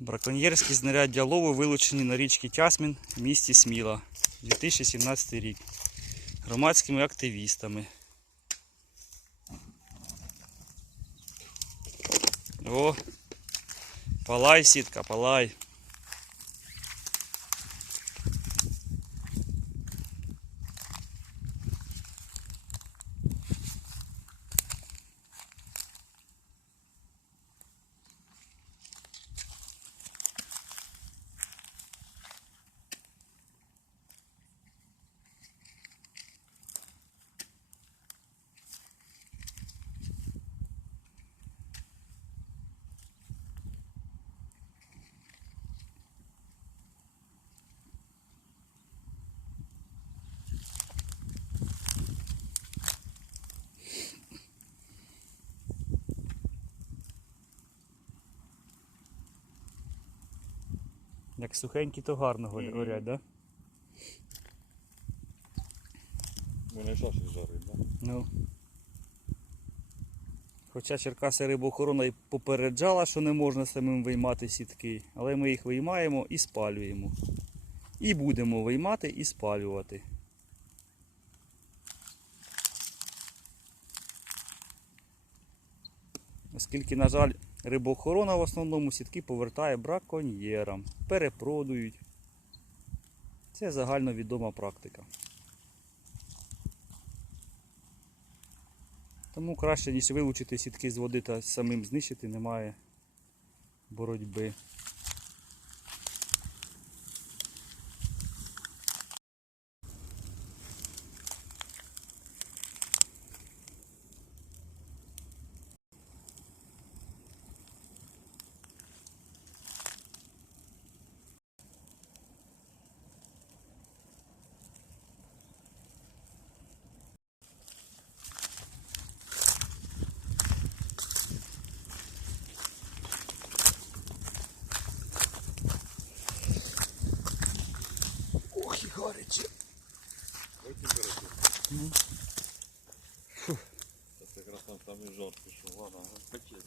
Браконьєрські знаряддя лову вилучені на річці Тясмін в місті Сміла 2017 рік громадськими активістами. О, палай, сітка, палай. Як сухенькі, то гарно горять, да? Вони шаші жарить, да? Ну. Хоча Черкаси рибоохорона і попереджала, що не можна самим виймати сітки, але ми їх виймаємо і спалюємо. І будемо виймати і спалювати. Оскільки, на жаль, рибоохорона в основному сітки повертає браконьєрам, перепродують. Це загальновідома практика. Тому краще, ніж вилучити сітки з води та самим знищити, немає боротьби. Температура. Ну. Це якраз там, там і жорсткий, що ладно, капець.